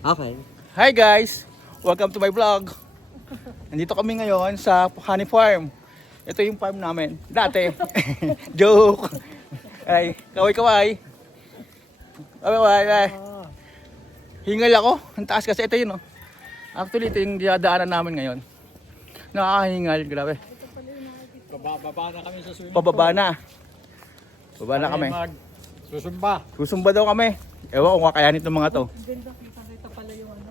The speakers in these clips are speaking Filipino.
Okay. Hi guys! Welcome to my vlog. Nandito kami ngayon sa honey farm. Ito yung farm namin. Dati. Joke! Ay, kaway-kaway. Kaway-kaway. Hingal ako. Ang taas kasi ito yun. Oh. Actually, ito yung dinadaanan namin ngayon. Nakakahingal. Grabe. Bababa na kami sa swimming Pababa na. Baba na kami. Susumba. Susumba daw kami. Ewan kung kakayanin itong mga to. Ganda, kita pala yung ano.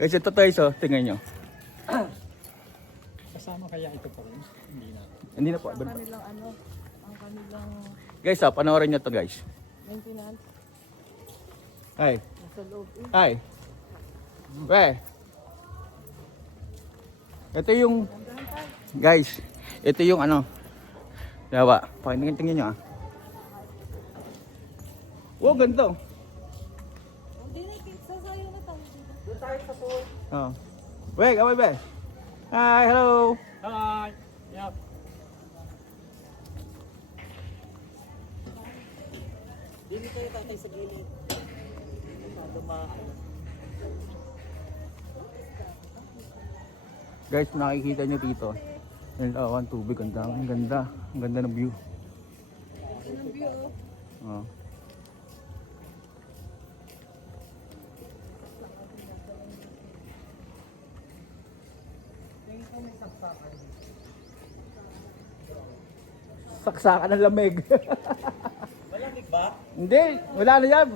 Guys, ito guys, oh. Tingnan nyo. Kasama kaya ito pa rin? Hindi na. Hindi na po. Ang kanilang ano, ang kanilang Guys, panoorin nyo to guys. maintenance Hi. nasa loob. Hi. Pre. Ito yung guys, ito yung ano. Dawa, pakinggan nyo ah. Wow, ganito. Hindi na, sasayo na tayo dito. Doon tayo sa pool. Oh. Wait, kaway be. Hi, hello. Hi. Yep. Dito tayo tatay sa gilid. Guys, nakikita nyo dito. Ang tubig, ang dami, ang ganda. Ang ganda ng view. Ang view, oh. Oh. Saksakan ng lamig. Malamig ba? Hindi, wala na yan.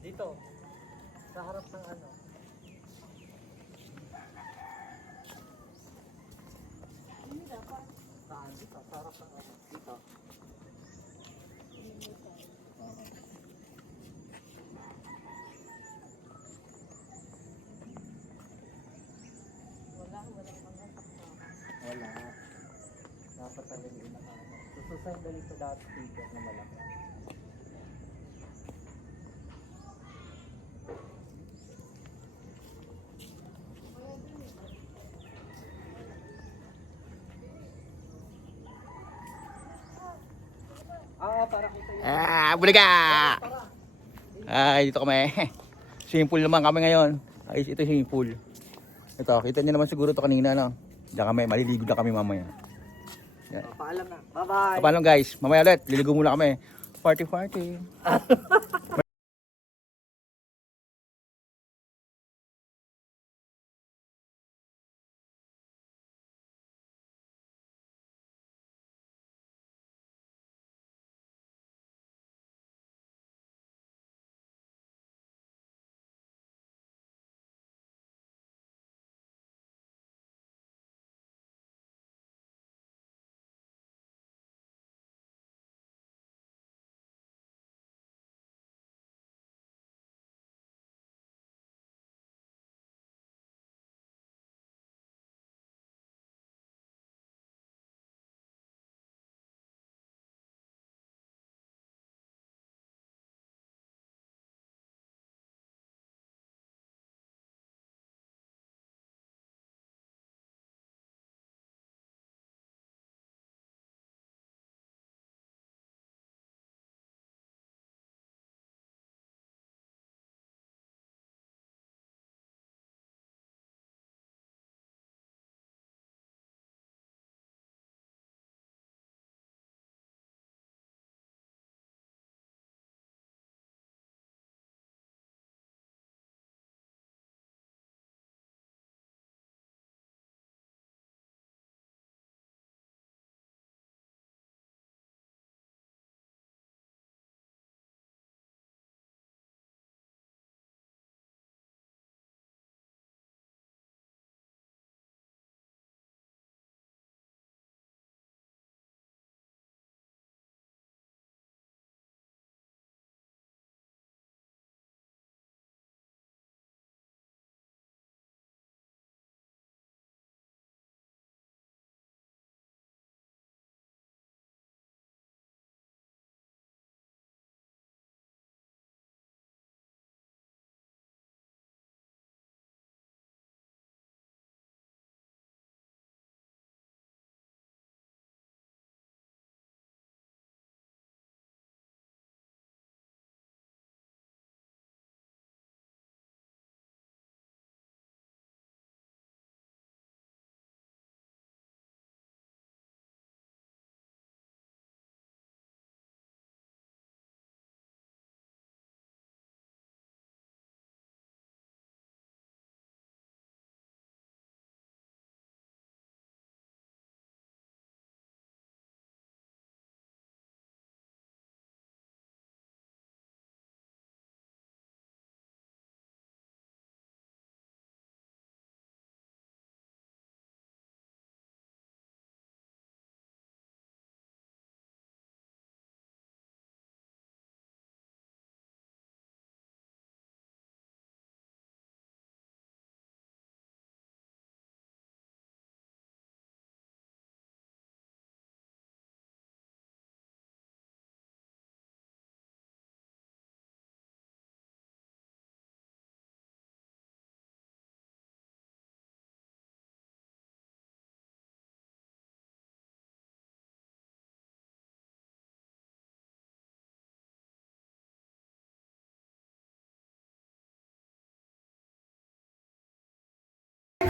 Dito. Sa harap ng ano. Saan? Dito. Sa harap ng ano. Dito. Wala. Dapat talaga yung nakaano. Susundali sa dati speaker na malaki. Para kita yung... Bulaga! Ay, dito kami. Swimming pool naman kami ngayon. Ay, ito swimming pool. Ito, kita niyo naman siguro to kanina, no? Diyan kami, maliligo na kami mamaya. Yan. Paalam na. Bye-bye! Paano guys? Mamaya ulit, liligo muna kami. Party.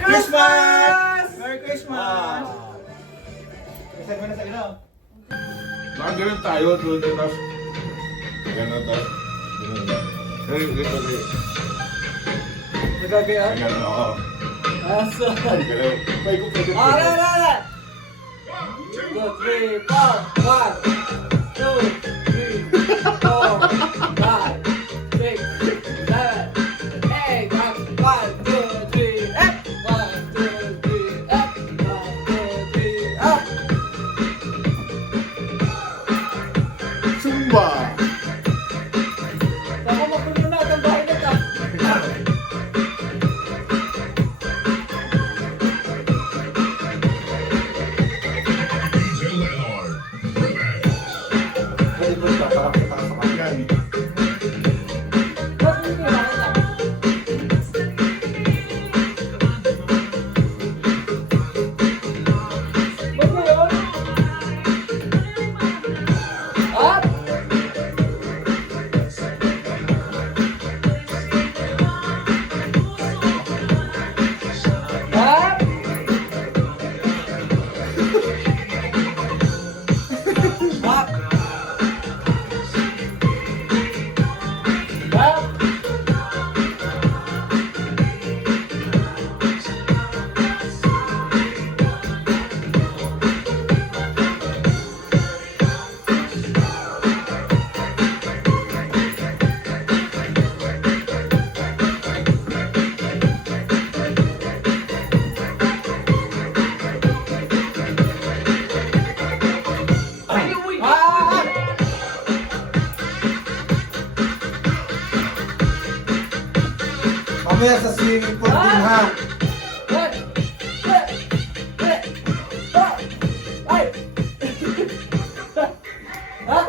Christmas! Merry Christmas! Kasi mo na sa ino. Nakagalan tayo doon tapos gano'n tapos gano'n. Nagagayaan? Gano'n ako. Asa? Gano'n. Paikot-paikot. Ala! 2, 3, 4, 1, 2, 3, 4, 5, 6, 7, 8, 1, 2, 3, up! 1, 2, 3, up! 1, 2, 3, up! Zumba! Saka mapuno na ang bahay na ka. Pwede po siya, parang kita sa kanyan. Ba't hindi nakita? Ba't ba yun? Up! Up! Up! Up! Ah! Mamaya sa swimming pool din ha. One, four, five. Ha?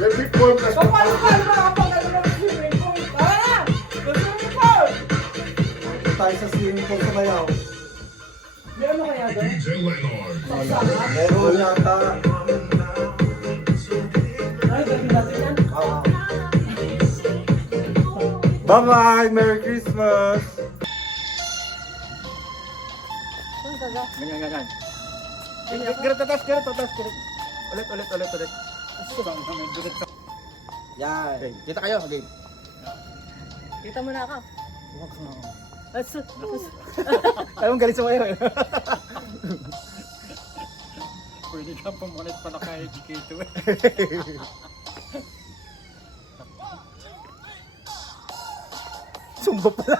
Baby pool plus Paano ka makapagano ng swimming pool? Tara na! Sa swimming pool! tayo sa swimming pool sa bayaw. May ano kaya doon? Sasama? Meron yata. Ay, gawin natin yan. Bye-bye! Merry Christmas! Saan ka ga? Ganyan. Ganyan, tatas. Ulit. Yan. Okay, kita kayo. Okay. Kita mo na ako. Anong galit sa kayo? Pwede ka pumunit pa naka-educator. Sumba pala.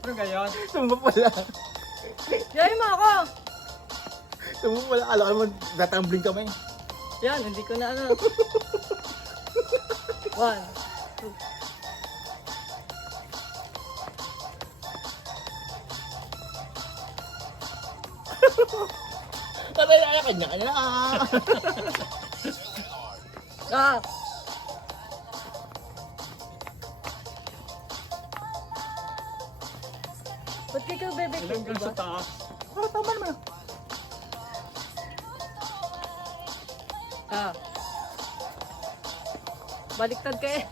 Ano gayon? Sumba pala. Yay mo ako! Sumba pala. Alam mo, natambling kami. Yan, hindi ko na ano. 1, 2. Tatay na kanya. Ah! Ba't di ka bebek? Ilang sa taas? Oh, tama naman. Ah. Baliktad ka eh.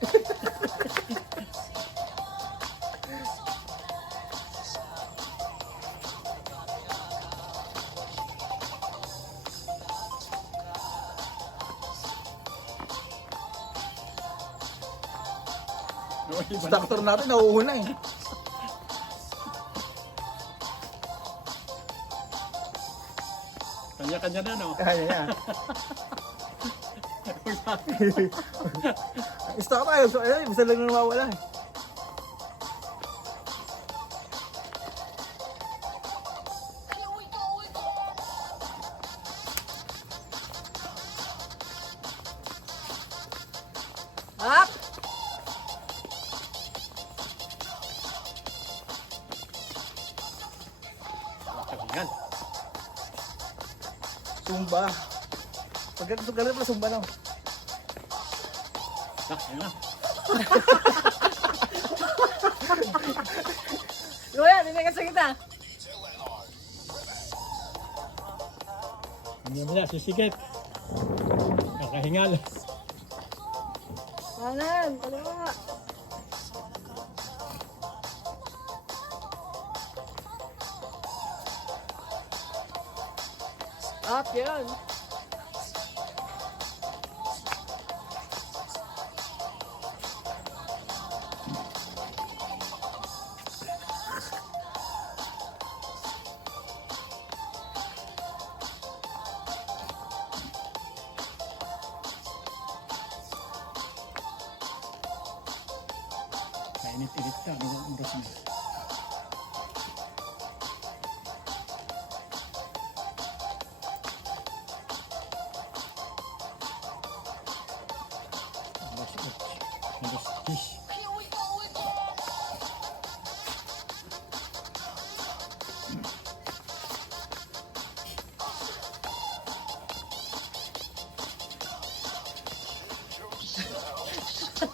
Instructor natin, nauuna eh. Kanya-kanya na, no? Kaya niya. Stop tayo. So, ayun, basta lang na nawawala eh. Up! Yan. Sumba. Pag ganito pala sumba lang. Yan na. Kuya, bibigyan sa kita. Hindi mo na, sisikit. Kakahingal. Kanan, kaliwa. Up, yun. Mainit-init ka, ang oras na. Alas 10.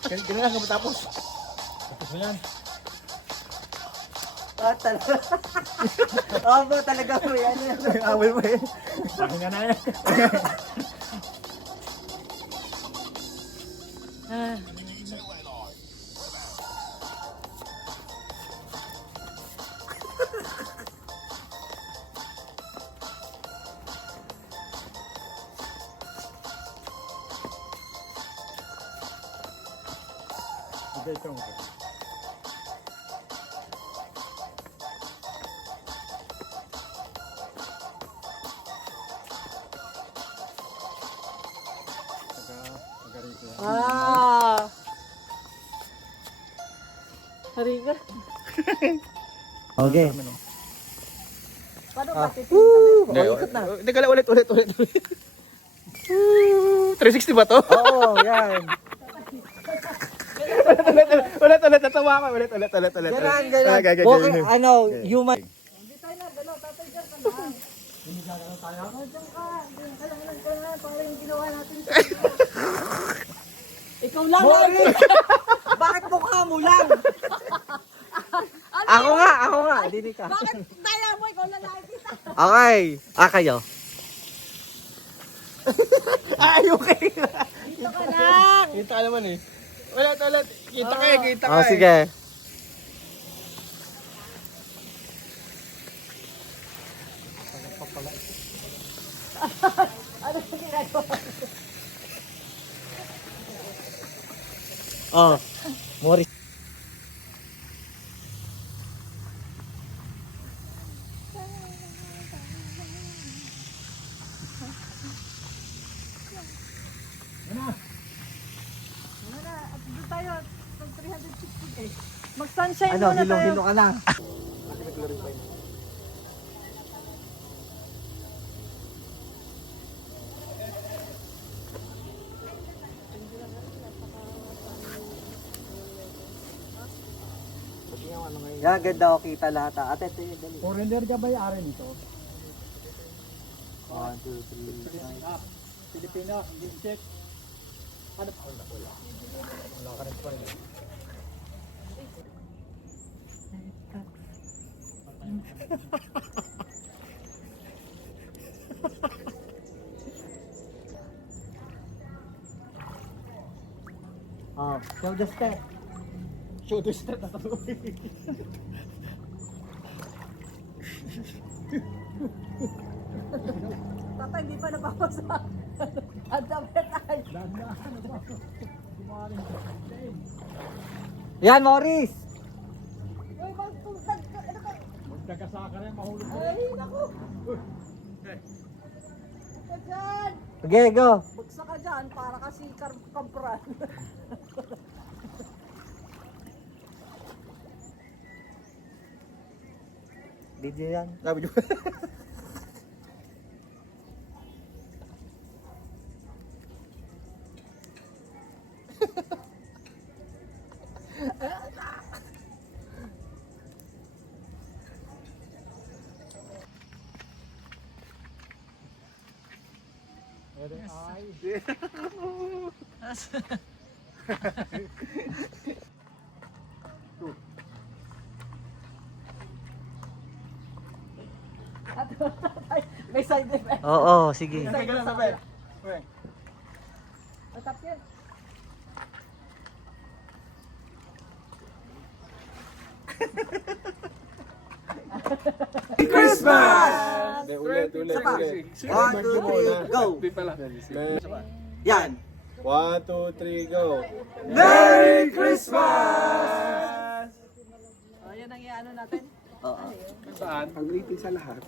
Kailan lang ka matapos? Tapos mo yan. Ah, talaga. Oo ba, talaga mo yan. Awal mo eh. Sakin nga na yan. Ito ito mo. Ah! Hariga. Okay. Paano ba titingin Teka lang, ulit. 360 ba to? Oo, yan. Ulit, tatawa ka. Ulit. Ganun, ganun. Okay. Okay, ano, human. Hindi tayo na, galaw, tatay dyan ka na. Hindi gagalaw tayo? Diyan ka. Diyan ka lang. Para yung ginawa natin. Ikaw lang. Boris! Bakit mukha mo lang? Ako nga. Dini ka. Bakit daya mo? Ikaw lang nakikita. Okay. Kayo. Okay. Dito ka lang. Kita ka naman eh. Ulit. Kita ka eh. Oh, sige. Ano yung ginagawa? Oh, Morris. Doon tayo. Mag 360 eh. Mag-sunshine Ano, muna tayo. hilong-hilo ka lang. Yan, ganda ko kita lahat. Ate, ito yung dali. Foreigner ka ba yung nito? 1, 2, 3. Pilipino, hindi check. Ano pa? Wala. Wala ka rin pa rin. Oh, show the step. Show the step na to. Tatay, hindi pa napapasa. Ang dami tayo. Yan, Morris! Uy, magtugtag ka. Ano ka? Magkagasaka rin, mahulog. Ay, naku. Ka dyan. Okay, go. Bagsak ka dyan para kasi kampran. Video yan. Sabi nyo. May side effect. Oo, sige. Ganun, sabi. Atap yan. Christmas! Ulit. 1, 2, 3, go! Yan! 1, 2, 3, go! Merry Christmas! O, yan ang iano natin. Oo. Saan? Ang sa lahat.